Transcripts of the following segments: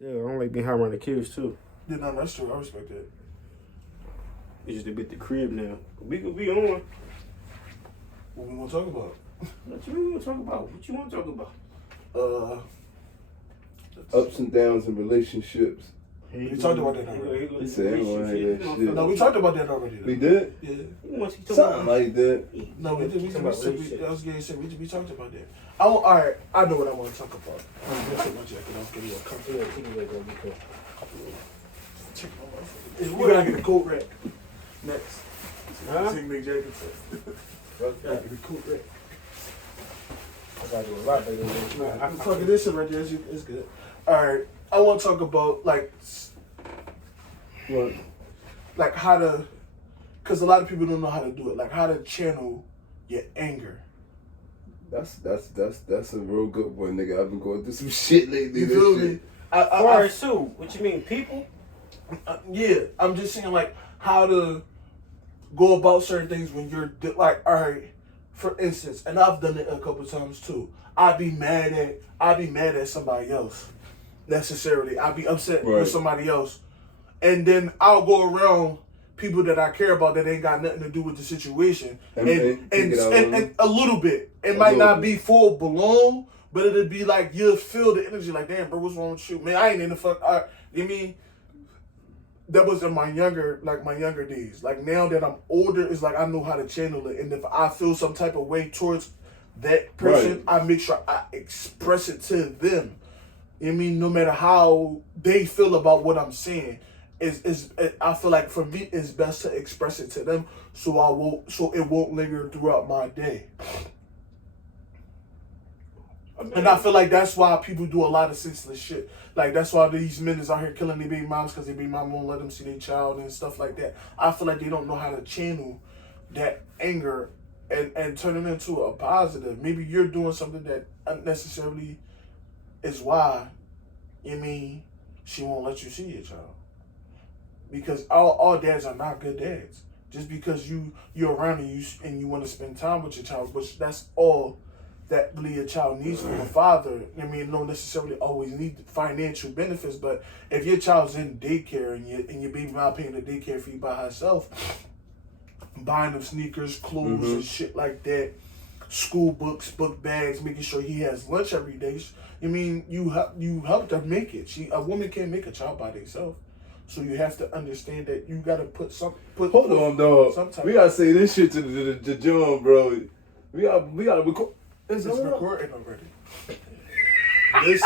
Yeah, I don't like being high around the kids too. Yeah, no, that's true. I respect that. It's just a bit the crib now. We could be on. What we gonna talk about? What you want to talk about? What you want to talk about? Ups and downs in relationships. We talked about that already. He said, "I don't hear that shit." No, we talked about that already. Though. We did? Yeah. Something like that. No, we did. We talked about that. All right, I know what I want to talk about. I'm gonna take my jacket off. Give me a cup. You gotta get a coat rack next. Huh? Take my jacket first. Gotta get a coat rack. I gotta do a lot better than Nah, I'm talking this shit right there. It's good. All right, I want to talk about What? like how to, because a lot of people don't know how to do it. Like how to channel your anger. That's a real good one, nigga. I've been going through some shit lately. You feel me? What you mean, people? Yeah, I'm just saying like how to go about certain things when you're like, all right, for instance, and I've done it a couple times too. I'd be mad at somebody else. Necessarily, I'd be upset with somebody else, and then I'll go around people that I care about that ain't got nothing to do with the situation, and a little bit. It might not be full blown, but it'll be like you'll feel the energy. Like, damn, bro, what's wrong with you, man? I ain't in the fuck. You mean? That was in my younger days. Like now that I'm older, it's like I know how to channel it. And if I feel some type of way towards that person, I make sure I express it to them. You know what I mean? No matter how they feel about what I'm saying, I feel like for me it's best to express it to them so it won't linger throughout my day. And I feel like that's why people do a lot of senseless shit. Like, that's why these men is out here killing their baby moms because their baby mom won't let them see their child and stuff like that. I feel like they don't know how to channel that anger and turn it into a positive. Maybe you're doing something that unnecessarily is why, you mean, she won't let you see your child. Because all dads are not good dads. Just because you're around and you want to spend time with your child, which that's all that really a child needs from a father. I mean, don't necessarily always need financial benefits, but if your child's in daycare and your baby mom paying the daycare for you by herself, buying them sneakers, clothes, and shit like that, school books, book bags, making sure he has lunch every day. I mean, you help them make it. A woman can't make a child by themselves. So you have to understand that you gotta hold on, dog. We gotta say this shit to the John, bro. We gotta record. It's recording already. This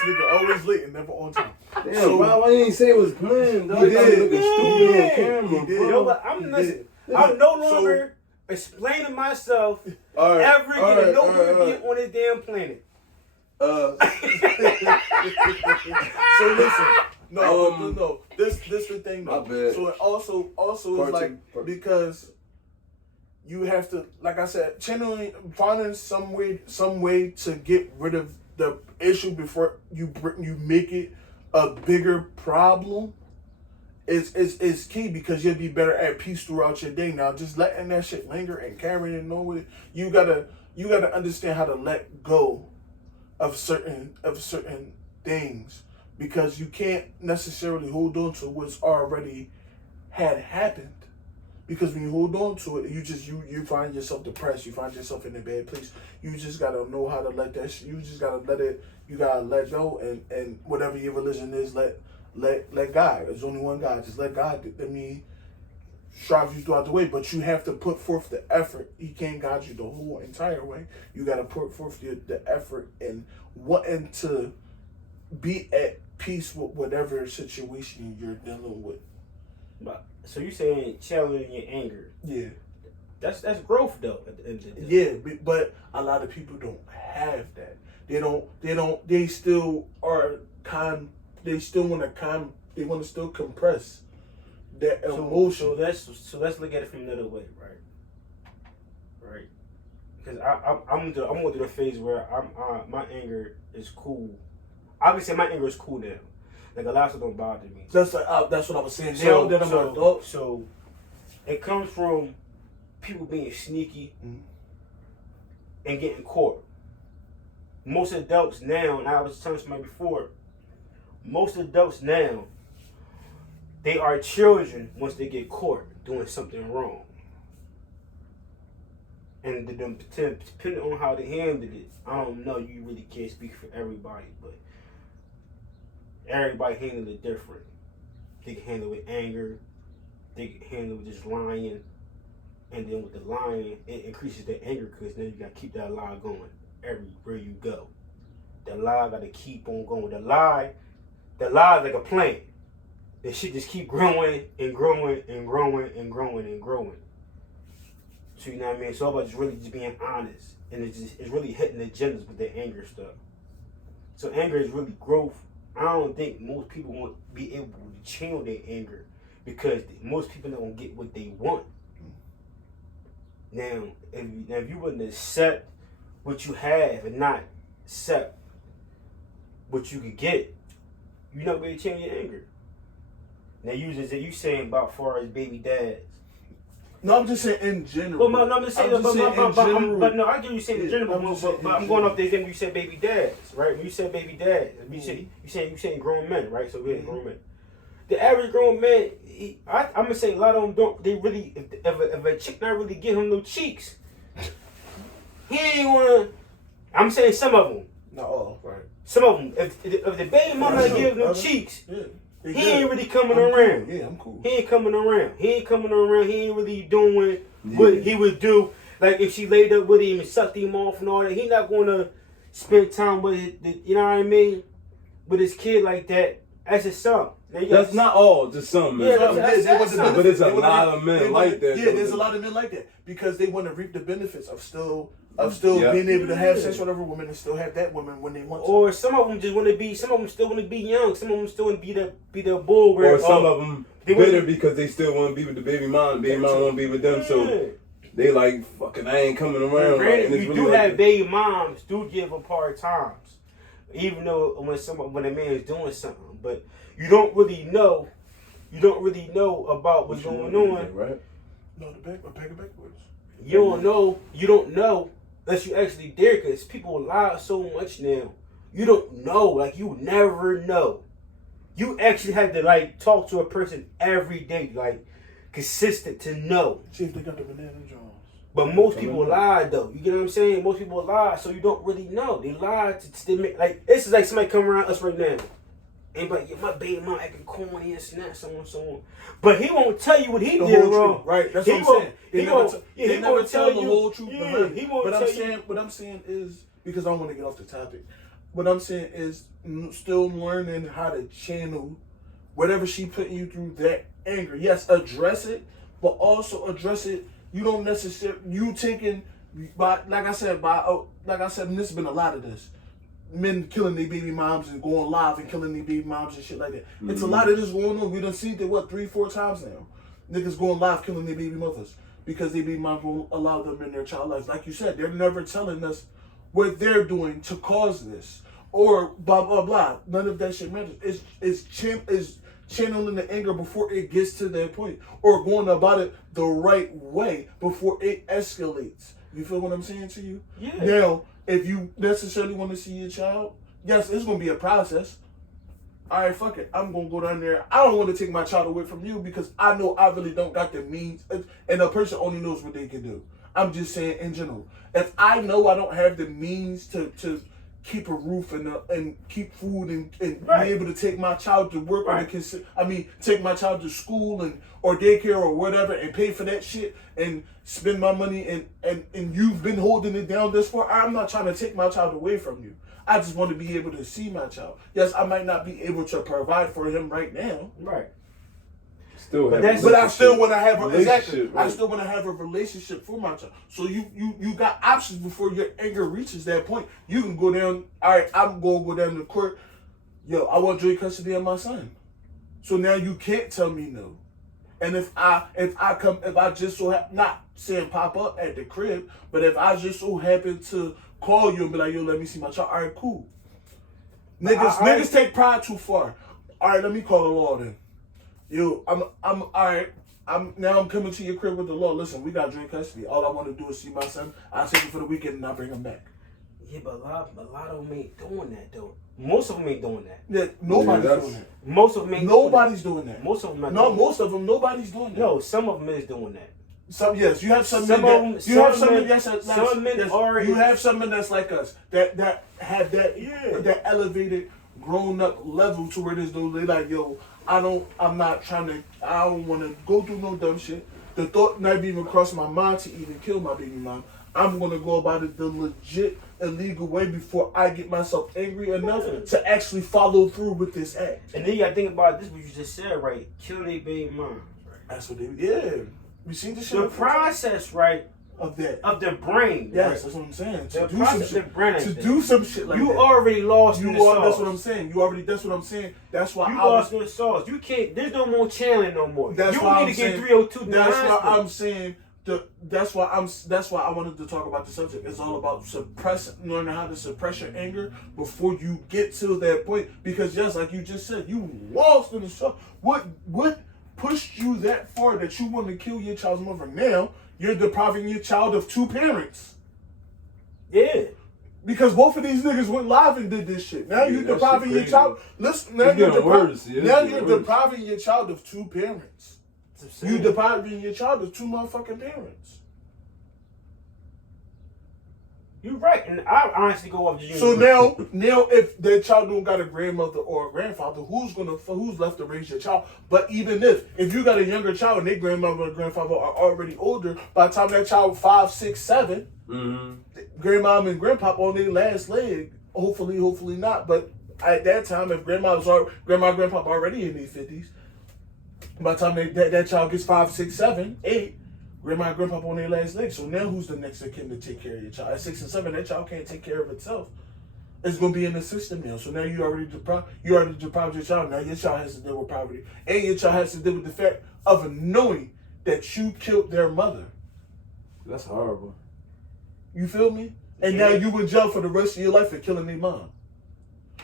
nigga always late and never on time. Damn, so, why you ain't say it was planned, dog? He did. Looking stupid on camera, bro. You know what? I'm no longer explaining myself ever again. Nowhere on this damn planet. So listen. No. This the thing though. So it also is like because you have to, like I said, finding some way to get rid of the issue before you make it a bigger problem is key, because you'll be better at peace throughout your day. Now, just letting that shit linger and carrying on with it, you gotta understand how to let go of certain things, because you can't necessarily hold on to what's already had happened. Because when you hold on to it, you find yourself depressed. You find yourself in a bad place. You just gotta know how to let that. You just gotta let it. You gotta let go, and whatever your religion is, let God. There's only one God. Just let God. Strive you throughout the way, but you have to put forth the effort. He can't guide you the whole entire way. You gotta put forth the effort and wanting to be at peace with whatever situation you're dealing with. So you saying channeling your anger? Yeah. That's growth though. Yeah, but a lot of people don't have that. They still want to still compress that emotion. So let's look at it from another way, right? Because I'm going through the phase where my anger is cool. I would say my anger is cool now. Like, a lot of stuff don't bother me. That's what I was saying. Now that I'm an adult. So it comes from people being sneaky and getting caught. Most adults now, and I was telling somebody before, most adults now, they are children once they get caught doing something wrong. And depending on how they handled it, I don't know, you really can't speak for everybody, but everybody handled it different. They can handle it with anger, they can handle it with just lying, and then with the lying, it increases the anger because then you got to keep that lie going everywhere you go. The lie got to keep on going. The lie is like a plant. That shit just keep growing and growing and growing and growing and growing. So you know what I mean? So about just really just being honest, and it's really hitting the agendas with the anger stuff. So anger is really growth. I don't think most people won't be able to channel their anger because most people don't get what they want. Now, if you wouldn't accept what you have and not accept what you could get, you're not going to channel your anger. Now, you saying about far as baby dads. No, I'm just saying in general. Well, no, I'm just saying, but no, I get you saying in general, but I'm going off the example you said baby dads, right? When you said baby dads, you saying grown men, right? So we're grown men. The average grown man, I'm gonna say a lot of them don't. They really, if a chick not really give him no cheeks, he ain't wanna. I'm saying some of them. Not all, right? Some of them. If the baby mama not give him no cheeks. Yeah. He ain't really coming around. Cool. Yeah, I'm cool. He ain't coming around. He ain't really doing what he would do. Like if she laid up with him and sucked him off and all that, he not going to spend time with you know what I mean, with his kid like that as his son. That's not all, just some. Yeah, but there's a lot of men like that. Yeah, there's a lot of men like that because they want to reap the benefits of still being able to have sex with other women and still have that woman when they want to. Or some of them just want to be. Some of them still want to be young. Some of them still want to be the bull. Or some of them bitter because they still want to be with the baby mom. Baby mom want to be with them, so they like fucking. I ain't coming around. Granted, you do have baby moms do give up hard times, even though when a man is doing something, but you don't really know. You don't really know about what's going on, right? No, the bag backwards. You don't know unless you actually there, because people lie so much now. You don't know, like you never know. You actually have to like talk to a person every day, like consistent to know. See if they got the banana Jones. But most people lie though. You get what I'm saying? Most people lie, so you don't really know. They lie to make like this is like somebody coming around us right now. And like, yeah, my baby mom acting corny and snap, so on, so on. But he won't tell you what he did wrong. Right, that's what I'm saying. They never tell the whole truth behind it. What I'm saying is, because I don't want to get off the topic, what I'm saying is still learning how to channel whatever she putting you through, that anger. Yes, address it, but also address it. You don't necessarily, like I said, and this has been a lot of this. Men killing their baby moms and going live and killing their baby moms and shit like that. Mm-hmm. It's a lot of this going on. We done seen it 3-4 times now. Niggas going live killing their baby mothers because their baby moms won't allow them in their child lives. Like you said, they're never telling us what they're doing to cause this or blah blah blah. None of that shit matters. It's channeling the anger before it gets to that point, or going about it the right way before it escalates. You feel what I'm saying to you? Yeah. Now, if you necessarily want to see your child, yes, it's going to be a process. All right, fuck it. I'm going to go down there. I don't want to take my child away from you because I know I really don't got the means. And a person only knows what they can do. I'm just saying in general. If I know I don't have the means to keep a roof and keep food and right. be able to take my child to work right. Take my child to school or daycare or whatever and pay for that shit and spend my money and you've been holding it down this far, I'm not trying to take my child away from you. I just want to be able to see my child. Yes, I might not be able to provide for him right now. Right. But I still want to have I still want to have a relationship for my child. So you got options before your anger reaches that point. You can go down. All right, I'm gonna go down to court. Yo, I want joint custody of my son. So now you can't tell me no. And if I just so happen, not saying pop up at the crib, but if I just so happen to call you and be like, yo, let me see my child. All right, cool. Niggas take pride too far. All right, let me call the law then. Yo, I'm all right. I'm coming to your crib with the law. Listen, we got joint custody. All I want to do is see my son. I'll take him for the weekend and I'll bring him back. Yeah, but a lot of them ain't doing that though. Most of them ain't doing that. Yeah, nobody's doing that. Most of them ain't. Nobody's doing that. Most of them. No, most of them. Nobody's doing that. No, some of them is doing that. Some yes, you have some men that you have some men that's some men already. You have some men that's like us that have that elevated, grown up level to where there's no. They like yo. I don't want to go through no dumb shit. The thought never even crossed my mind to even kill my baby mom. I'm going to go about it the legit, illegal way before I get myself angry enough to actually follow through with this act. And then you got to think about this, what you just said, right? Kill their baby mom. Right? That's what they, We seen this shit. The process, right? Of the brain. Yes, right? That's what I'm saying. To do some shit like you that. You already lost in the sauce. That's what I'm saying. That's what I'm saying. That's why you lost in the sauce. You can't, there's no more channeling no more. That's you why need to get 302. That's why I'm saying that's why I wanted to talk about the subject. It's all about learning how to suppress your anger before you get to that point. Because just like you just said, you lost in the sauce. What pushed you that far that you want to kill your child's mother? Now you're depriving your child of two parents. Yeah. Because both of these niggas went live and did this shit. Now you're depriving your child. Listen, now you're depriving your child of two parents. You depriving your child of two motherfucking parents. You're right, and I honestly go off the unit. So now, if their child don't got a grandmother or a grandfather, who's left to raise your child? But even if you got a younger child and their grandmother or grandfather are already older, by the time that child 5, 6, 7, grandmom and grandpop on their last leg. Hopefully not. But at that time, if grandma and grandpop already in their 50s, by the time that child gets 5, 6, 7, 8. Grandma and grandpa on their last leg. So now who's the next of kin to take care of your child? At 6 and 7, that child can't take care of itself. It's going to be in the system now. So now you already deprived your child. Now your child has to deal with poverty. And your child has to deal with the fact of knowing that you killed their mother. That's horrible. You feel me? And now you in jail for the rest of your life for killing their mom.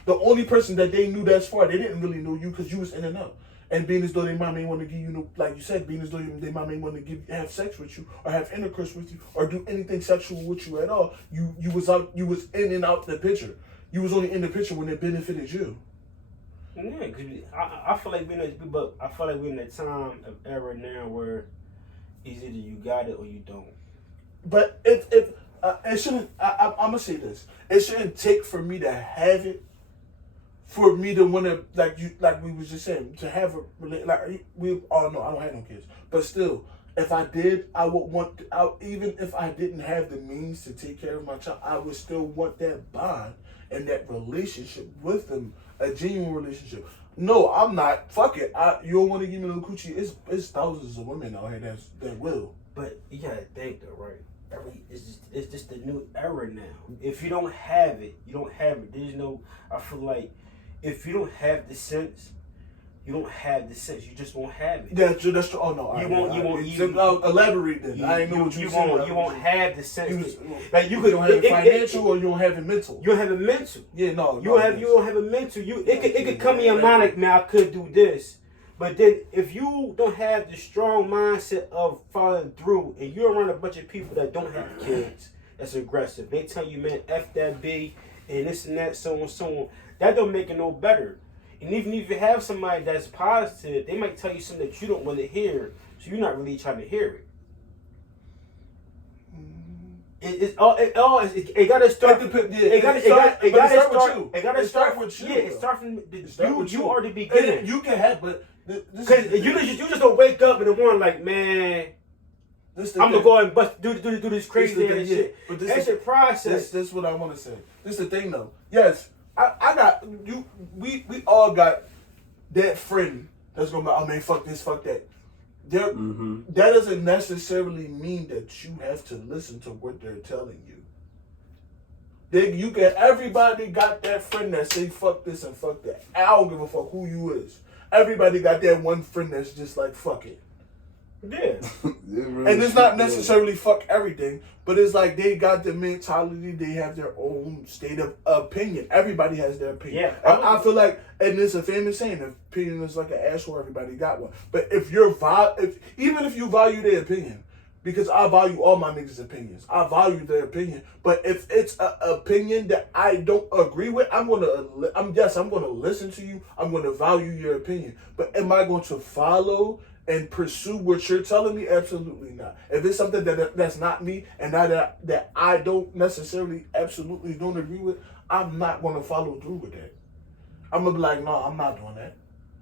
The only person that they knew that's far, they didn't really know you because you was in and out. And being as though their mom ain't want to give you, like you said, being as though their mom ain't want to have sex with you or have intercourse with you or do anything sexual with you at all, you was in and out the picture. You was only in the picture when it benefited you. Yeah, cause I feel like we're in that time of era now where it's either you got it or you don't. But it shouldn't. I'm gonna say this. It shouldn't take for me to have it. For me to want to, like we was just saying, to have we all know I don't have no kids, but still, if I did, I would want, even if I didn't have the means to take care of my child, I would still want that bond and that relationship with them, a genuine relationship. No, I'm not. Fuck it. You don't want to give me no coochie. It's thousands of women out here that will. But you gotta think though, right? It's just the new era now. If you don't have it, you don't have it. There's no. I feel like. If you don't have the sense, you don't have the sense. You just won't have it. Yeah, that's true. Oh no, you won't. Elaborate then. I ain't know what you saying. You won't have the sense. Like you don't have it financial, or you don't have it mental. You don't have it mental. Yeah, no. You don't have it mental. It could come in your mind like, man, I could do this, but then if you don't have the strong mindset of following through, and you're around a bunch of people that don't have kids, that's aggressive. They tell you, man, F that B, and this and that, so on, so on. That don't make it no better. And even if you have somebody that's positive, they might tell you something that you don't want to hear, so you're not really trying to hear it. It gotta start. It gotta start with you. Yeah, it starts from you are the beginning. You can have, but because you just don't wake up in the morning like, man, I'm gonna go and do this crazy ass shit. But that's your process. This is what I want to say. This is the thing though. Yes. I got you. We all got that friend that's gonna be, oh man, fuck this, fuck that. That doesn't necessarily mean that you have to listen to what they're telling you. Everybody got that friend that say fuck this and fuck that. I don't give a fuck who you is. Everybody got that one friend that's just like fuck it. Yeah. And it's not necessarily fuck everything, but it's like they got the mentality, they have their own state of opinion. Everybody has their opinion. Yeah. I feel like, and it's a famous saying, opinion is like an asshole, everybody got one. But even if you value their opinion, because I value all my niggas' opinions. I value their opinion. But if it's an opinion that I don't agree with, I'm gonna listen to you. I'm gonna value your opinion. But am I going to follow and pursue what you're telling me? Absolutely not. If it's something that's not me and that I don't necessarily absolutely don't agree with, I'm not gonna follow through with that. I'm gonna be like, no, I'm not doing that.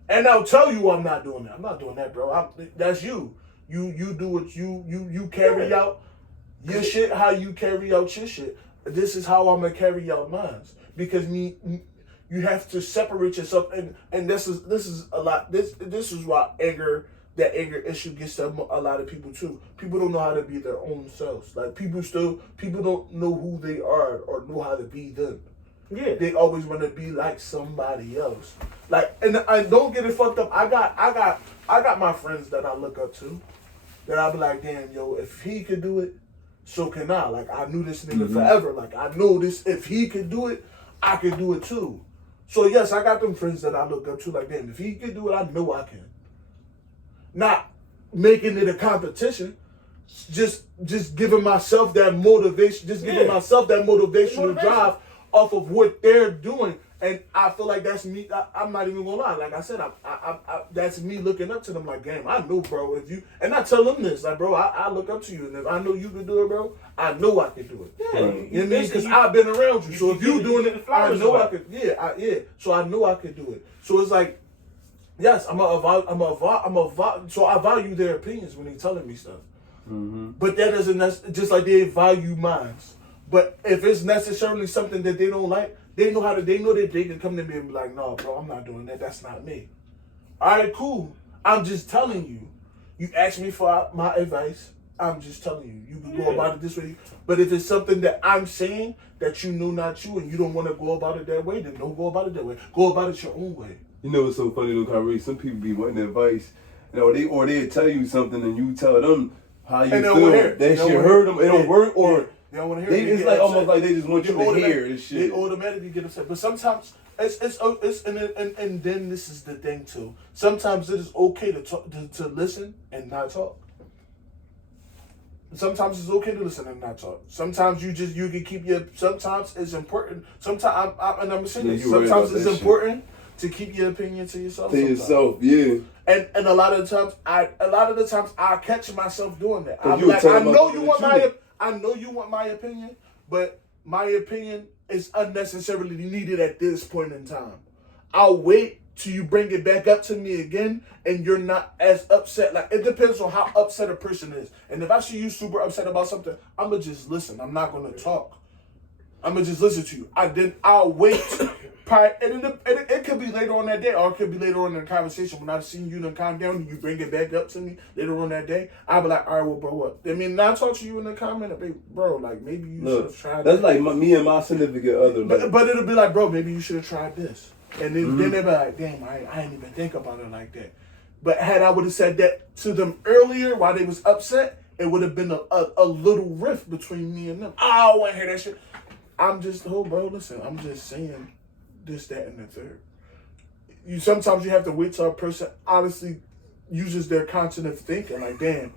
And I'll tell you I'm not doing that. I'm not doing that, bro. That's you. You do what you carry out your shit how you carry out your shit. This is how I'm gonna carry out mine. Because you have to separate yourself, and this is a lot. This is why that anger issue gets to a lot of people too. People don't know how to be their own selves. Like people don't know who they are or know how to be them. Yeah, they always want to be like somebody else. Like, and I don't get it fucked up. I got my friends that I look up to. That I be like, damn, yo, if he could do it, so can I. Like, I knew this nigga forever. Like, I know this. If he could do it, I could do it too. So yes, I got them friends that I look up to. Like, damn, if he could do it, I know I can. Not making it a competition. Just giving myself that motivation. Just giving myself that motivational drive off of what they're doing. And I feel like that's me. I'm not even gonna lie. Like I said, I that's me looking up to them. Like, damn, I know, bro. If you and I tell them this, like, bro, I look up to you, and if I know you can do it, bro, I know I can do it. Yeah, you know what I mean? Because I've been around you. So if you doing it, I know I could. Yeah. So I know I could do it. So it's like, yes, so I value their opinions when they telling me stuff. Mm-hmm. But that doesn't just like they value mine. But if it's necessarily something that they don't like, they know that they can come to me and be like, no, bro, I'm not doing that. That's not me. All right, cool. I'm just telling you. You asked me for my advice. I'm just telling you. You can go about it this way. But if it's something that I'm saying that you know not you and you don't want to go about it that way, then don't go about it that way. Go about it your own way. You know what's so funny though, Kyrie? Some people be wanting advice, or they tell you something and you tell them how you feel. That shit hurt them. It don't work or. They don't want to hear it. It's like almost like they just want you to hear this shit. They automatically get upset. But sometimes it's and then this is the thing too. Sometimes it is okay to talk, to listen and not talk. Sometimes it's okay to listen and not talk. Sometimes you can keep your. Sometimes it's important. Sometimes I'm saying this. Sometimes it's important to keep your opinion to yourself. To yourself, yeah. And a lot of the times I catch myself doing that. I'm like, I know you want my opinion, but my opinion is unnecessarily needed at this point in time. I'll wait till you bring it back up to me again and you're not as upset. Like, it depends on how upset a person is. And if I see you super upset about something, I'm going to just listen. I'm not going to talk. I'm going to just listen to you. I'll wait. And it could be later on that day, or it could be later on in the conversation when I've seen you and calm down and you bring it back up to me later on that day. I'll be like, all right, well, bro, what? I mean, now I talk to you in the comment, bro, like, maybe you should have tried that's like me and my significant other. But it'll be like, bro, maybe you should have tried this. And then they'll be like, damn, I didn't even think about it like that. But had I would have said that to them earlier while they was upset, it would have been a little rift between me and them. I don't want to hear that shit. Bro, listen, I'm just saying this, that, and the third. Sometimes you have to wait till a person honestly uses their cognitive thinking. Like, damn,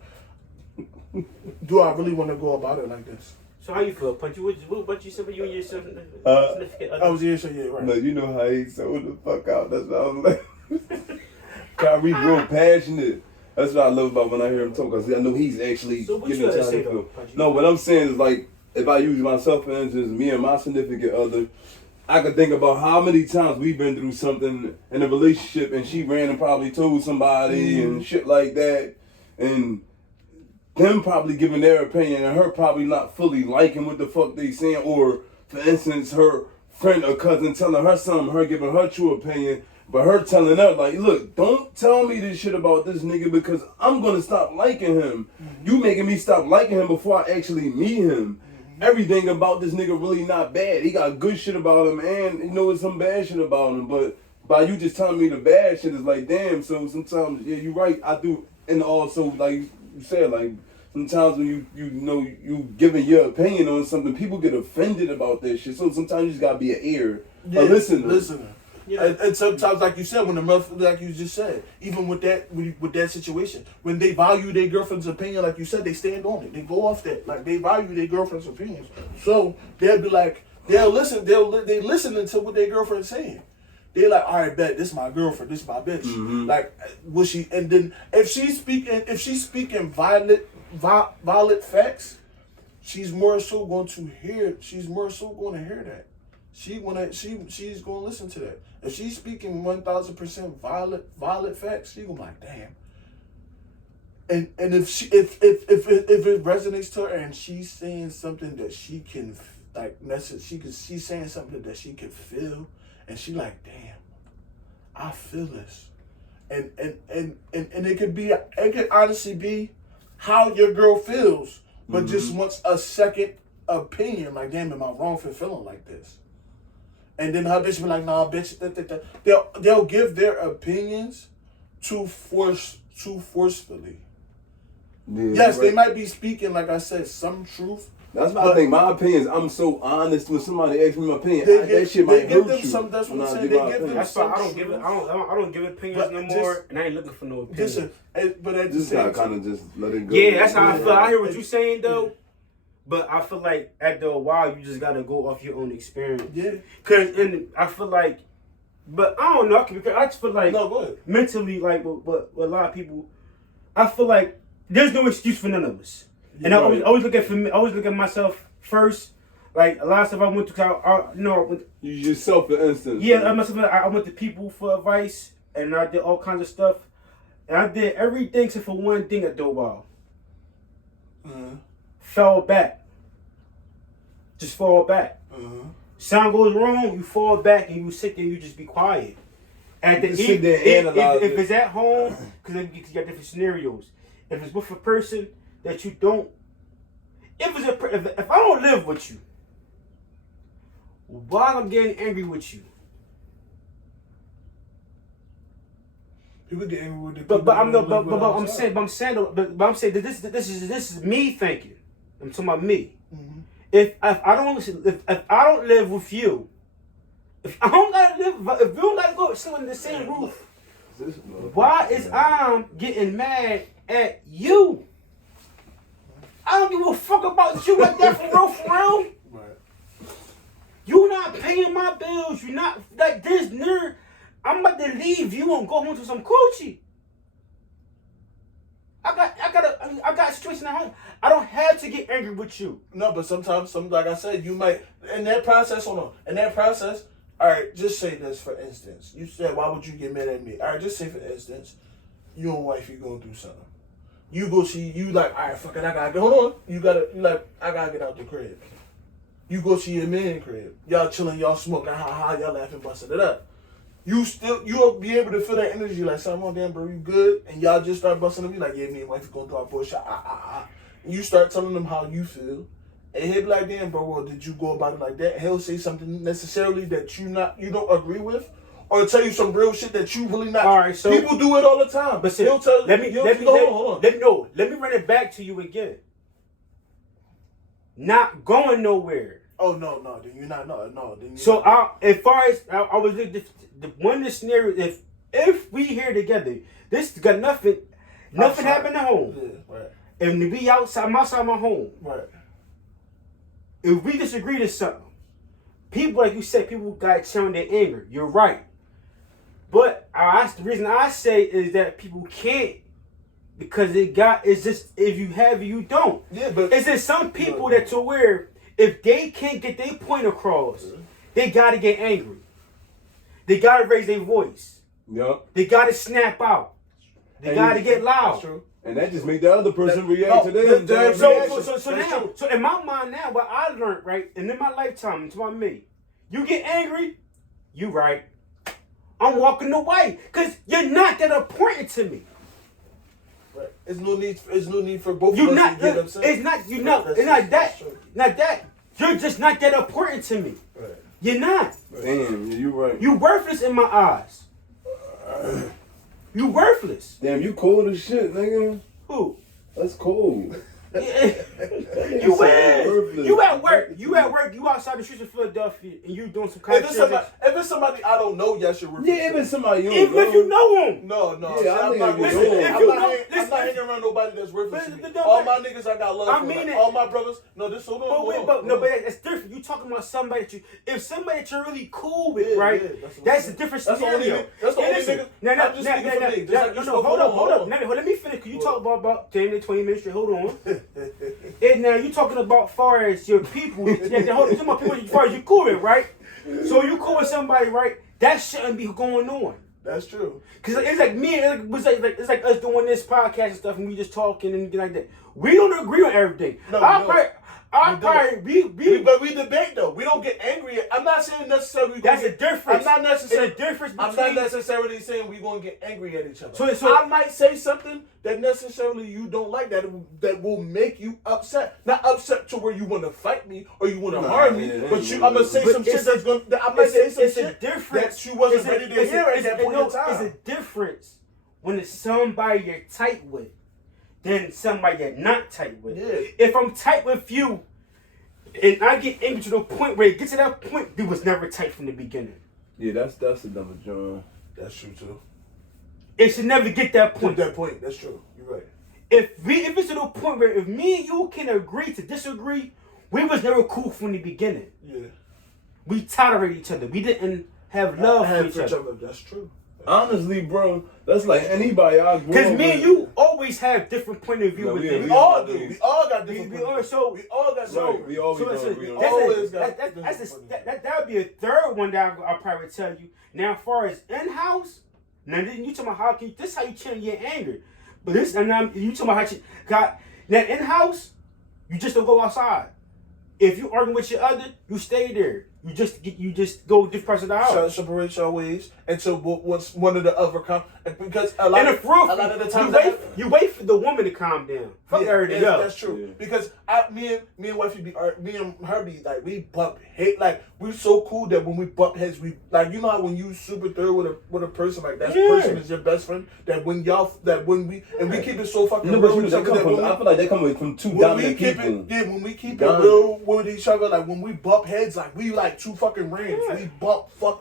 do I really want to go about it like this? So how you feel, Punchy? What you said for you and your significant other? I was right. No, you know how he sold the fuck out. That's what I was like. Kyrie real passionate. That's what I love about when I hear him talk. Cause I know he's actually giving time to feel. No, what I'm saying is like, if I use myself for instance, me and my significant other, I could think about how many times we've been through something in a relationship and she ran and probably told somebody and shit like that. And them probably giving their opinion and her probably not fully liking what the fuck they saying. Or, for instance, her friend or cousin telling her something, her giving her true opinion, but her telling her, like, look, don't tell me this shit about this nigga because I'm going to stop liking him. You making me stop liking him before I actually meet him. Everything about this nigga really not bad. He got good shit about him and you know some bad shit about him. But by you just telling me the bad shit is like, damn. So sometimes, yeah, you're right. I do. And also, like you said, like sometimes when you giving your opinion on something, people get offended about that shit. So sometimes you just gotta be an ear, a listener. Yeah. And sometimes, like you said, when the motherfucker, like you just said, even with that situation, when they value their girlfriend's opinion, like you said, they stand on it. They go off that. Like, they value their girlfriend's opinions. So they'll be like, they listening to what their girlfriend's saying. They like, all right, bet this is my girlfriend, this is my bitch. Mm-hmm. Like, will she? And then if she's speaking violent facts, she's more so going to hear that. She's going to listen to that. If she's speaking 1,000% violent facts, she gonna be like, damn. And if it resonates to her and she's saying something that she can she's saying something that she can feel, and she like, damn, I feel this. And it could honestly be how your girl feels, but just wants a second opinion. Like, damn, am I wrong for feeling like this? And then her bitch be like, nah, bitch. They'll give their opinions too forcefully. Yeah, yes, right. They might be speaking, like I said, some truth. That's why I think my opinions. I'm so honest when somebody asks me my opinion. That shit might hurt you. That's what I'm saying. They give them. That's why I don't give opinions no more, and I ain't looking for no opinions. But at the same time, kind of just let it go. Yeah, that's how I feel. I hear what you're saying though. But I feel like after a while, you just gotta go off your own experience. Yeah. I feel like, but I don't know. Because I just feel like mentally, like with a lot of people, I feel like there's no excuse for none of us. And I always look at myself first. Like a lot of stuff I went to, you yourself, for instance. Yeah, I went to people for advice, and I did all kinds of stuff, and I did everything except for one thing after a while. Fell back. Just fall back. Sound goes wrong, you fall back and you sit there and you just be quiet. At the sit there and analyze if it's at home, because you got different scenarios. If it's with a person that you don't, if I don't live with you, why I'm getting angry with you? People get angry with the people. But I'm saying this is me thinking. I'm talking about me. Mm-hmm. If I don't live with you, if we don't gotta go sleep under the same roof, why is I'm getting mad at you? I don't give a fuck about you like that for real. Right. You not paying my bills. You not like this nerd. I'm about to leave you and go home to some coochie. I got a situation at home. I don't have to get angry with you. No, but sometimes, like I said, you might in that process. All right, just say this for instance. You said, why would you get mad at me? All right, just say for instance, you and wifey going through something. You go see, you like, all right, fuck it, I gotta get, hold on. You like, I gotta get out the crib. You go see your man crib. Y'all chilling, y'all smoking, y'all laughing, busting it up. You'll be able to feel that energy, like, something on damn, bro, you good? And y'all just start busting up, you like, yeah, me and wifey going through our bullshit, And you start telling them how you feel. And he'll be like, damn, bro, well, did you go about it like that? And he'll say something necessarily that you don't agree with. Or tell you some real shit that you really not. All right, so people do it all the time. But he'll tell. Let me run it back to you again. Not going nowhere. Oh no, then you're not. No. Then so as far as I was the scenario, if we here together, this got nothing happened at home. Yeah, right. And we outside my home. Right. If we disagree to something, people like you said, people got showing their anger. You're right. But the reason I say is that people can't, because it's just if you have it, you don't. Yeah, but it's just some people that to where if they can't get their point across, they gotta get angry. They gotta raise their voice. Yeah. They gotta snap out. They gotta get loud. That's true. And that just make the other person react to them. So in my mind now, what I learned, right, and in my lifetime, it's about me. You get angry, you right. I'm walking away because you're not that important to me. Right. There's no need for both of us to get upset. It's not that. You're just not that important to me. Right. You're not. Damn, you're right. You worthless in my eyes. You worthless. Damn, you cold as shit, nigga. Who? That's cold. You at work. You outside the streets of Philadelphia, and you doing some kind of shit. If it's somebody I don't know, yes, you're worthless. Yeah, if it's somebody you even if you know him. No. Yeah, I'm not hanging around nobody that's worthless to me. All my niggas I got love for. Like, all my brothers. No, this hold on. But that's different. You talking about somebody that if somebody that you're really cool with, right? That's a different scenario. That's the only nigga. No, hold up. Now, let me finish. Cause you talk about 10 to 20 minutes straight. Hold on. And now you talking about far as your people. You talking about people as far as you cool with, right? So you cool with somebody, right? That shouldn't be going on. That's true. Cause it's like me, it's like us doing this podcast and stuff, and we just talking and like that. We don't agree on everything. But we debate though. We don't get angry. I'm not saying necessarily. That's a difference. I'm not necessarily saying we're gonna get angry at each other. So I might say something that necessarily you don't like that will make you upset. Not upset to where you want to fight me or you want to harm me, but I'm gonna say some shit that's gonna. I might say some shit that you wasn't ready to hear at that point in time. It's a difference when it's somebody you're tight with than somebody you're not tight with. Yeah. If I'm tight with you and I get angry to the point where it gets to that point, we was never tight from the beginning. Yeah, that's a number, John. That's true too. It should never get that point. That's true. You're right. If it's to the point where if me and you can agree to disagree, we was never cool from the beginning. Yeah. We tolerated each other. We didn't have love for each other. That's true. Honestly, bro, that's like anybody I grew up with. Because me and you always have different point of view with things. We all do. We all got different point of view. We all got different. We always agree on that would be a third one that I'll probably tell you. Now, as far as in-house, now you talking about this how you channel your anger. But this, and now you talking about how you got, now in-house, you just don't go outside. If you arguing with your other, you stay there. You just go different parts of the house. Separate your ways until what's one of the other because a lot of the times you wait for the woman to calm down. Fuck everything else. That's true. Yeah. Because me and wifey me and her be like we bump head like we're so cool that when we bump heads we like you know how when you super third with a person like that person is your best friend that when we keep it so fucking real with each other. I feel like they come from two dominant people. When we keep it real with each other, like when we bump heads, like we like two fucking rams. Yeah.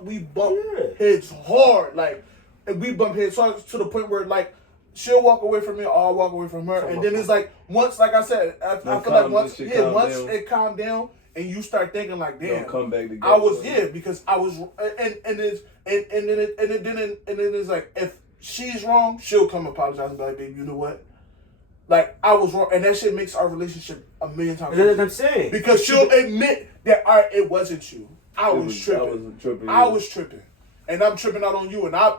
We bump heads hard, like and we bump heads hard to the point where like she'll walk away from me, or I'll walk away from her, and then it's like once, like I said, I feel like once it calmed down and you start thinking like, damn, come back together. I was because I was, and then it's like if she's wrong, she'll come apologize and be like, baby, you know what? Like, I was wrong. And that shit makes our relationship a million times better. That's what I'm saying. Because she'll admit that it wasn't you. I was tripping. And I'm tripping out on you. And I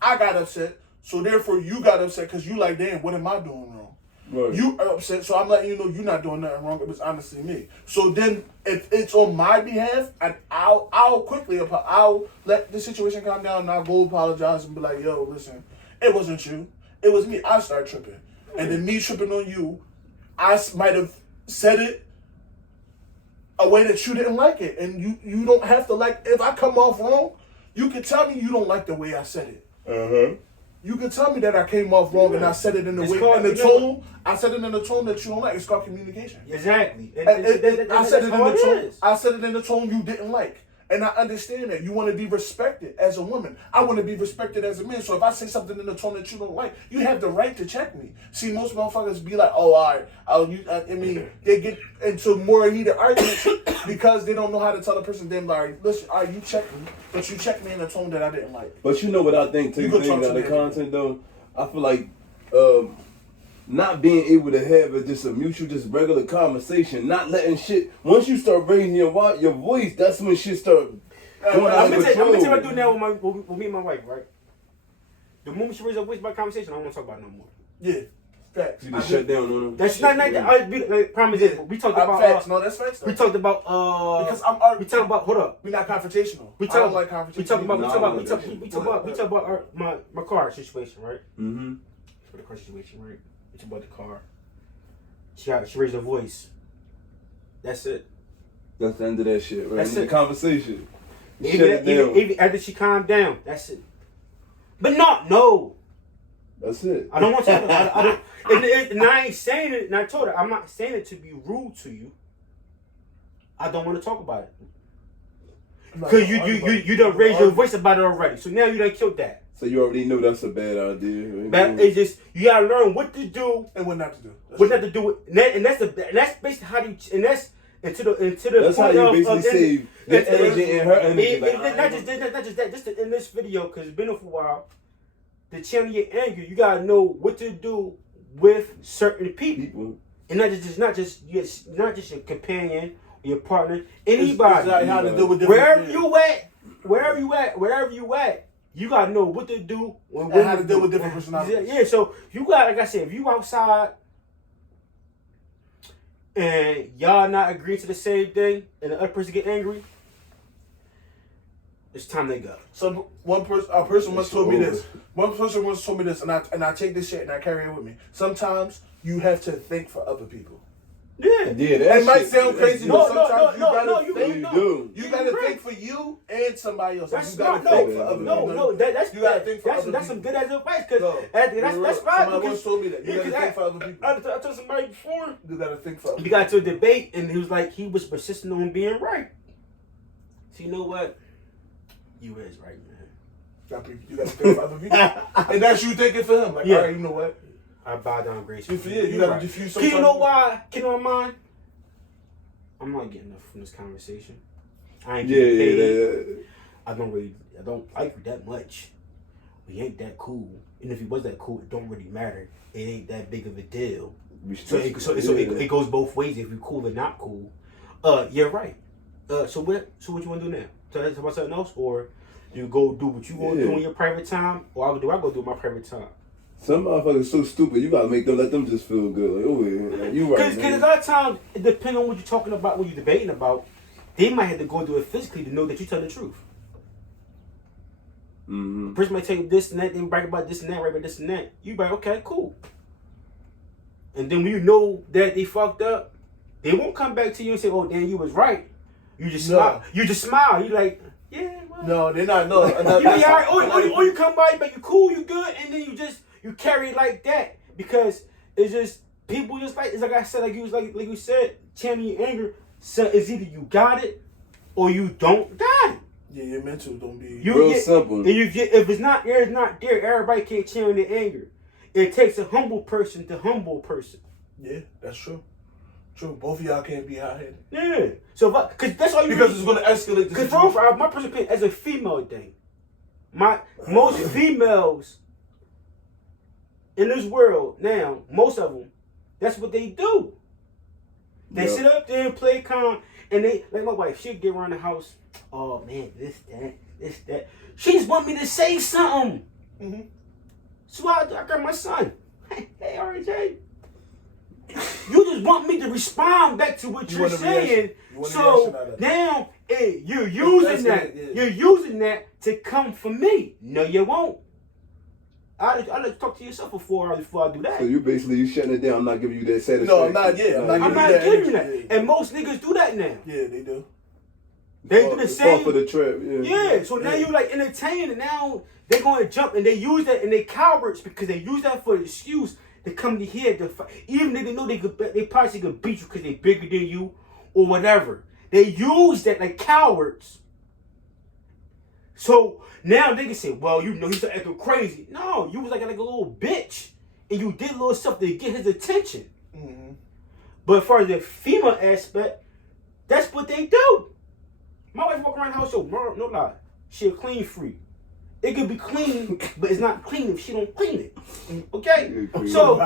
got upset. So therefore, you got upset because you like, damn, what am I doing wrong? Right. You are upset. So I'm letting you know you're not doing nothing wrong. It was honestly me. So then, if it's on my behalf, I'll let the situation calm down and I'll go apologize and be like, yo, listen, it wasn't you. It was me. I started tripping. And then me tripping on you, I might have said it a way that you didn't like it. And you don't have to like, if I come off wrong, you can tell me you don't like the way I said it. Uh-huh. You can tell me that I came off wrong and I said it in the I said it in the tone that you don't like. It's called communication. Exactly. I said it in the tone you didn't like. And I understand that. You want to be respected as a woman. I want to be respected as a man. So if I say something in a tone that you don't like, you have the right to check me. See, most motherfuckers be like, oh, all right. They get into more heated arguments because they don't know how to tell a person, then like, listen, all right, you check me, but you check me in a tone that I didn't like. But you know what I think, taking things out of the content, though? I feel like not being able to have just a mutual, just regular conversation, not letting shit. Once you start raising your voice, that's when shit start going out of control. I'm gonna tell you what I do now with me and my wife, right? The moment she raises her voice by conversation, I don't want to talk about it no more. Yeah, facts. You just shut down on them. That's not like promise is. We talked about facts. No, that's facts. Though. We talked about because we talking about. Hold up. We're not confrontational. We talk about my car situation, right? Mm-hmm. For the car situation, right? We talk about the car. She raised her voice. That's it. That's the end of that shit, right? That's the conversation. Even after she calmed down, that's it. But no. That's it. I don't want to talk about it. I don't, and I ain't saying it, and I told her, I'm not saying it to be rude to you. I don't want to talk about it. Because you done raised your voice about it already. So now you done killed that. So you already know that's a bad idea. But it's just, you gotta learn what to do. And what not to do. What not to do. And that's basically how you, and that's into the that's point how you basically save the energy and her energy. Not just that. Just in this video, because it's been for a while. To channel your anger, you gotta know what to do with certain people. And not just your companion, your partner, anybody. It's how to deal with wherever you at, you gotta know what to do and how to deal with different personalities. Yeah, so you got, like I said, if you outside and y'all not agree to the same thing, and the other person get angry, it's time to go. So a person once told me this. One person once told me this, and I take this shit and I carry it with me. Sometimes you have to think for other people. Yeah. It might sound crazy, but sometimes you gotta think for you and somebody else. That's you gotta think for other people. You gotta think for other people. That's some good ass advice, because that's right. Somebody once told me that. You gotta think for other people. I told somebody before. You gotta think for other people. We got to a debate, and he was like, he was persistent on being right. So you know what? You is right, man. You gotta think for other people. And that's you thinking for him. Like, all right, you know what? I bow down gracefully. You gotta diffuse something. You know why? Can you mind? I'm not getting enough from this conversation. I ain't getting paid. I don't like you that much. We ain't that cool. And if he was that cool, it don't really matter. It ain't that big of a deal. So it goes both ways. If you're cool or not cool. You're right. So what you want to do now? Talk about something else, or you go do what you want to do in your private time, or I go do my private time. Some motherfuckers so stupid. You gotta let them just feel good. Like, oh yeah, you right. Because a lot of times, depending on what you're talking about, what you're debating about, they might have to go do it physically to know that you tell the truth. Mm-hmm. The person might tell you this and that, then brag about this and that, right about this and that. You be like, okay, cool. And then when you know that they fucked up, they won't come back to you and say, oh, damn, you was right. You just smile. You just smile. You like, yeah, well. No, they're not. No. You be all right. Or you come by, but you cool, you good, and then you carry it like that, because it's just people just like, it's like I said, like you said, channel your anger. So it's either you got it or you don't got it. Yeah, your mental don't be real simple. And if it's not there, it's not there. Everybody can't channel their anger. It takes a humble person to humble person. Yeah, that's true. True. Both of y'all can't be hot-headed. Yeah. So because that's all you. Because it's gonna escalate. Because my personal opinion, as a female thing, most females in this world now, most of them, that's what they do. They sit up there and play calm, and they, like my wife, she'd get around the house, oh man, this, that. She just want me to say something. Mm-hmm. So I got my son. Hey, RJ. You just want me to respond back to what you're saying. So now you're using that. Yeah. You're using that to come for me. No, you won't. I let you talk to yourself before I do that. So you shutting it down, I'm not giving you that satisfaction. No, I'm not. Yeah, I'm not giving you that. Yeah. And most niggas do that now. Yeah, they do. They do the same. Fall for the trap. Yeah. So now you like entertaining, and now they're going to jump, and they use that, and they cowards because they use that for an excuse to come to here to fight. Even if they know they probably could beat you because they bigger than you or whatever. They use that like cowards. So now they can say, well, you know, he's acting crazy. No, you was like a little bitch, and you did little stuff to get his attention. Mm-hmm. But as far as the female aspect, that's what they do. My wife walk around the house, no lie, she a clean freak. It could be clean, but it's not clean if she don't clean it. Okay? So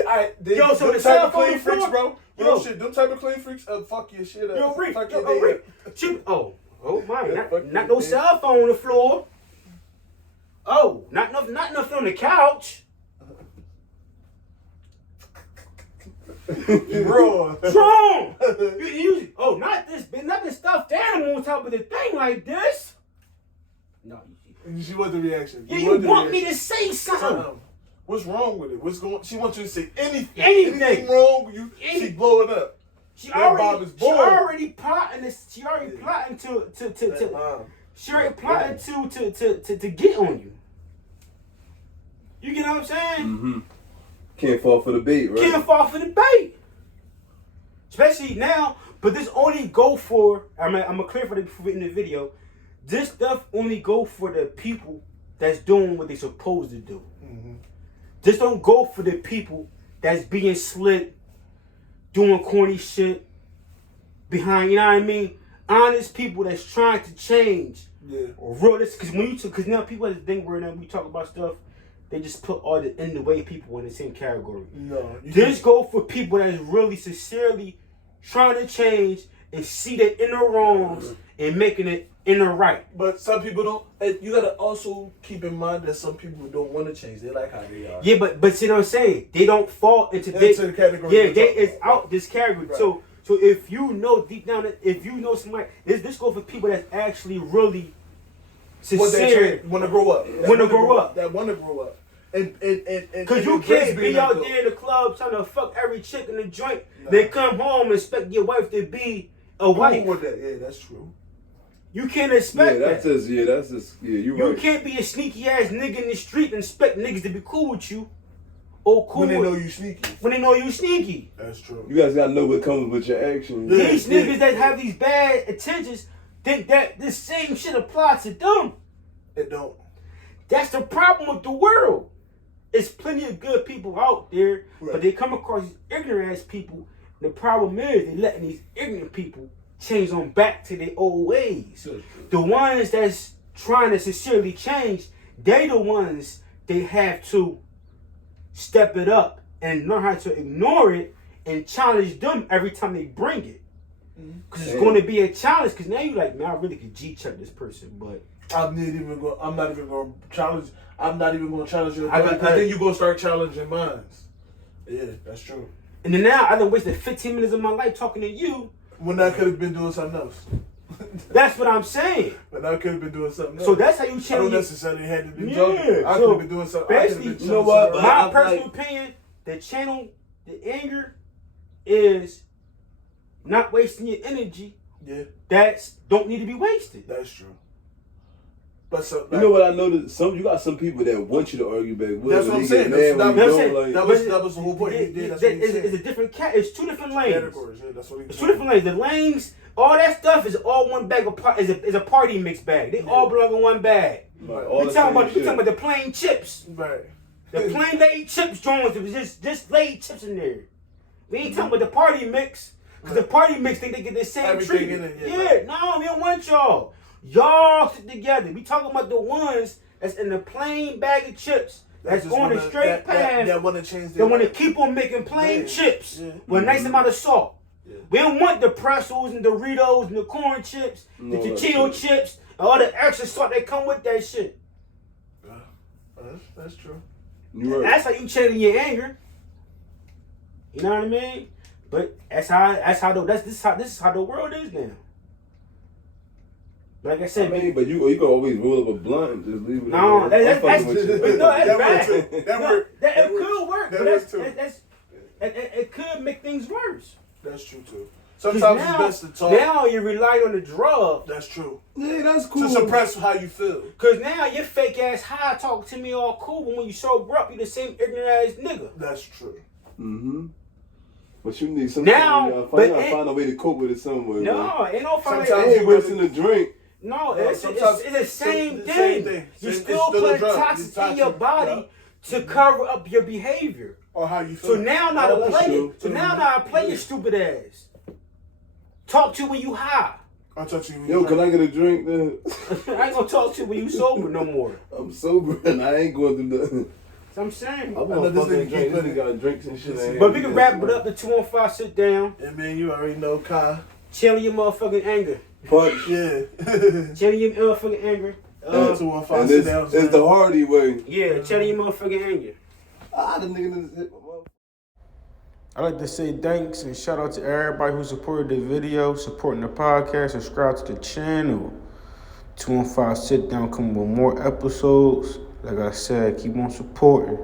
the type of clean freaks, bro. Them type of clean freaks, fuck your shit up. Fuck your day up. Oh my! Not no cell phone on the floor. Oh, not nothing on the couch. Bro, strong. Not this stuffed animal on top of the thing like this. No. She wants the reaction. Yeah, you want me to say something. What's wrong with it? What's going? She wants you to say anything. Anything wrong with you? She blow it up. She already plotting this. She already plotting to get on you. You get what I'm saying? Mm-hmm. Can't fall for the bait, right? Can't fall for the bait. Especially now, but this only go for, I'm going to clarify before in the video, this stuff only go for the people that's doing what they supposed to do. Mm-hmm. This don't go for the people that's being slick, doing corny shit behind, you know what I mean? Honest people that's trying to change. Yeah. Or realistic, because now people have this thing where we talk about stuff, they just put all the in the way people in the same category. No. This go for people that's really sincerely trying to change and see their inner wrongs and making it inner right. But some people don't. You gotta also keep in mind that some people don't want to change. They like how they are. Yeah, but see what I'm saying? They don't fall into the category. Yeah, it's out this category. Right. So if you know deep down, if you know somebody, this go for people that's actually really sincere. Want to grow up. That want to grow up. And because you can't be out there in the club trying to fuck every chick in the joint. Nah. Then come home and expect your wife to be a wife. Yeah, that's true. You can't expect that. That's just you right. You can't be a sneaky ass nigga in the street and expect niggas to be cool with you. Or cool when they know you sneaky. When they know you sneaky. That's true. You guys gotta know what comes with your action. Yeah, these niggas that have these bad intentions think that this same shit applies to them. It don't. That's the problem with the world. There's plenty of good people out there, right, but they come across these ignorant ass people. The problem is they letting these ignorant people change them back to their old ways. The ones that's trying to sincerely change, they the ones they have to step it up and learn how to ignore it and challenge them every time they bring it. Because it's going to be a challenge. Because now you're like, man, I really could G-check this person, but I'm not even going to challenge you. Because then you're going to start challenging mine. Yeah, that's true. And then now I done wasted 15 minutes of my life talking to you. When I could have been doing something else. That's what I'm saying. But I could have been doing something else. So that's how you change. I don't necessarily have to be joking. I could have been doing something. Basically, you know what? My personal opinion, the channel, the anger is not wasting your energy. Yeah. That's don't need to be wasted. That's true. But you know what I noticed? You got some people that want you to argue back with. That's what I'm saying. That was the whole point. It's a different It's two different lanes. Categories. Yeah, that's what it's two different lanes. The lanes, all that stuff is all one bag of is a party mix bag. They all belong in one bag. Right. We talking about the plain chips. Right. The plain laid chips joints. It was just laid chips in there. We ain't talking about the party mix. Because the party mix think they get the same treatment. No, we don't want y'all. Y'all sit together. We talking about the ones that's in the plain bag of chips. That's going a straight path. That want to change. They want to keep on making plain chips with a nice amount of salt. Yeah. We don't want the pretzels and Doritos and the corn chips, the tortilla chips, and all the extra salt that come with that shit. That's true. Right. That's how you change your anger. You know what I mean? But this is how the world is now. Like I said, but you can always roll up a blunt and just leave it. No, that's bad. That could work. It could make things worse. That's true too. Sometimes it's best to talk. Now you rely on the drug. That's true. Yeah, that's cool. To suppress how you feel. Cause now your fake ass high talk to me all cool, but when you sober up, you the same ignorant ass nigga. That's true. Mm-hmm. But you need find a way to cope with it somewhere. No, ain't no find. Sometimes you wasting a drink. No, it's the same thing. You still put toxins in your body to cover up your behavior. Or how you feel. So now not to play it. So now I play your stupid ass. Talk to you when you high. I'll talk to you. Yo, can I get a drink then? I ain't gonna talk to you when you sober no more. I'm sober and I ain't going to do nothing. So I'm saying. I'm gonna fucking drink. This nigga got drinks and shit. But we can wrap it up. The 215 sit down. Yeah, man, you already know, Kai. Chill your motherfucking anger. Punch. Yeah. Chill your motherfucking anger. 215 sit down. It's the hardy way. Yeah, chill your motherfucking anger. The nigga hit my mouth. I'd like to say thanks and shout out to everybody who supported the video, supporting the podcast, subscribe to the channel. 215 sit down, come with more episodes. Like I said, keep on supporting.